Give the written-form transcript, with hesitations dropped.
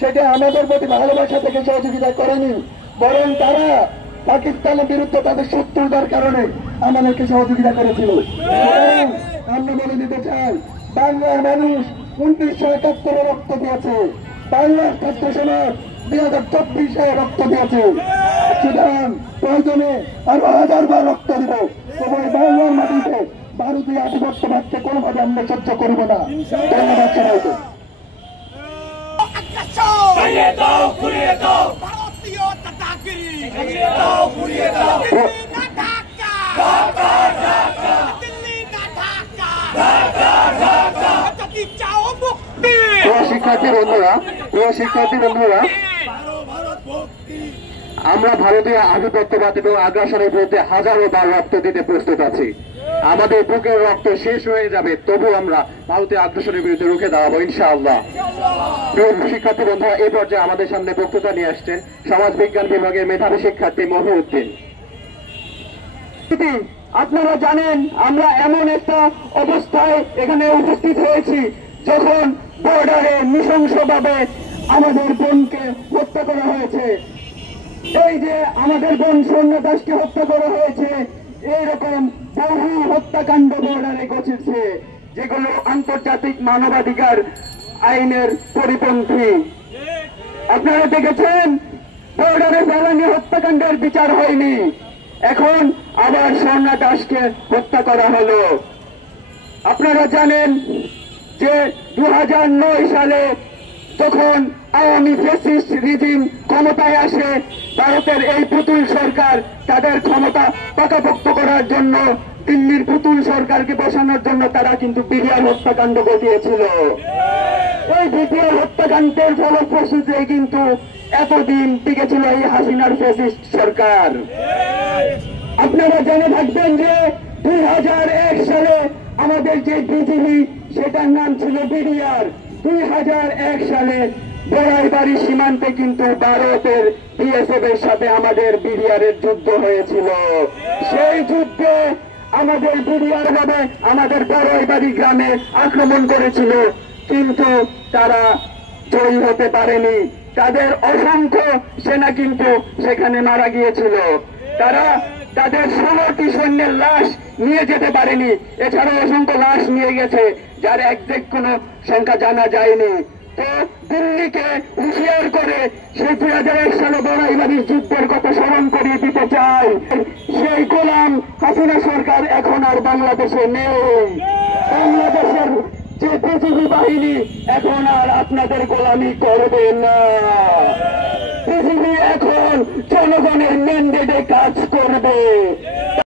সেটা আমাদের প্রতি ভালোবাসা থেকে সহযোগিতা করেনি, বরং তারা পাকিস্তানের বিরুদ্ধে তাদের শত্রুতার কারণে আমাদেরকে সহযোগিতা করেছিল। আমরা বলে দিতে চাই, বাংলার মানুষ 1971 রক্ত দিয়েছে, বাংলার ছাত্র সমাজ 2024 রক্ত দিয়েছে। সুতরাং প্রয়োজনে আরো হাজারবার রক্ত দিব, তবে বাংলার মাটিতে ভারতীয় আধিপত্যবাদকে কোনোভাবে আমরা সহ্য করব না। ধন্যবাদ সবাইকে। শিক্ষার্থী বন্ধুরা, আমরা ভারতীয় আধিপত্যবাদ এবং আগ্রাসনের বিরুদ্ধে হাজারো বার রক্ত দিতে প্রস্তুত আছি। আমাদের বুকের রক্ত শেষ হয়ে যাবে, তবু আমরা ভারতীয় আগ্রাসনের বিরুদ্ধে রুখে দাঁড়াবো ইনশাআল্লাহ। প্রিয় শিক্ষার্থী বন্ধুরা, এই পর্যায়ে আমাদের সামনে বক্তৃতা নিয়ে আসছেন সমাজ বিজ্ঞান বিভাগের মেধাবী শিক্ষার্থী মহিউদ্দিন। আপনারা জানেন, আমরা এমন একটা অবস্থায় এখানে উপস্থিত হয়েছি যখন বর্ডারে নৃশংসভাবে আমাদের বোনকে হত্যা করা হয়েছে। এই যে আমাদের বোন স্বর্ণা দাসকে হত্যা করা হয়েছে, এইরকম বহু হত্যাকাণ্ড বর্ডারে ঘটেছে যেগুলো আন্তর্জাতিক মানবাধিকার আইনের পরিপন্থী। আপনারা দেখেছেন, বর্ডারে ফেলানি হত্যাকাণ্ডের বিচার হয়নি, এখন আবার স্বর্ণা দাসকে হত্যা করা হলো। আপনারা জানেন যে 2009 সালে যখন আওয়ামী ফ্যাসিস্ট রিজিম ক্ষমতায় আসে, ভারতের এই পুতুল সরকার তাদের ক্ষমতা পাকাপোক্ত করার জন্য, দিল্লির পুতুল সরকারকে বসানোর জন্য তারা কিন্তু বিডিআর হত্যাকাণ্ড ঘটিয়েছিল। এই বিডিআর হত্যাকাণ্ডের ফলপ্রসূতে কিন্তু এতদিন টিকেছিল এই হাসিনার ফ্যাসিস্ট সরকার। আপনারা জেনে থাকবেন যে 2001 সালে আমাদের যে বিজিবি, সেটার নাম ছিল বিডিআর। 2001 সালে বড়াইবাড়ি সীমান্তে কিন্তু ভারতের বিএসএফ এর সাথে আমাদের বিডিআর এর যুদ্ধ হয়েছিল। সেই যুদ্ধে আমাদের বিডিআর ভাবে আমাদের বড়াইবাড়ি গ্রামে আক্রমণ করেছিল, কিন্তু তারা জয়ী হতে পারেনি। তাদের অসংখ্য সেনা কিন্তু সেখানে মারা গিয়েছিল। তারা তাদের 16টি সৈন্যের লাশ নিয়ে যেতে পারেনি, এছাড়াও অসংখ্য লাশ নিয়ে গেছে, যার একজ্যাক্ট কোনো সংখ্যা জানা যায়নি। তো দিল্লিকে হুঁশিয়ার করে সেই 2001 সালে বড়াইবাড়ির যুদ্ধের কথা স্মরণ করিয়ে দিতে চাই। সেই গোলাম হাসিনা সরকার এখন আর বাংলাদেশে নেই। বাংলাদেশের যে বিজিবি বাহিনী এখন আর আপনাদের গোলামি করবে না। বিজিবি এখন জনগণের ম্যান্ডেটে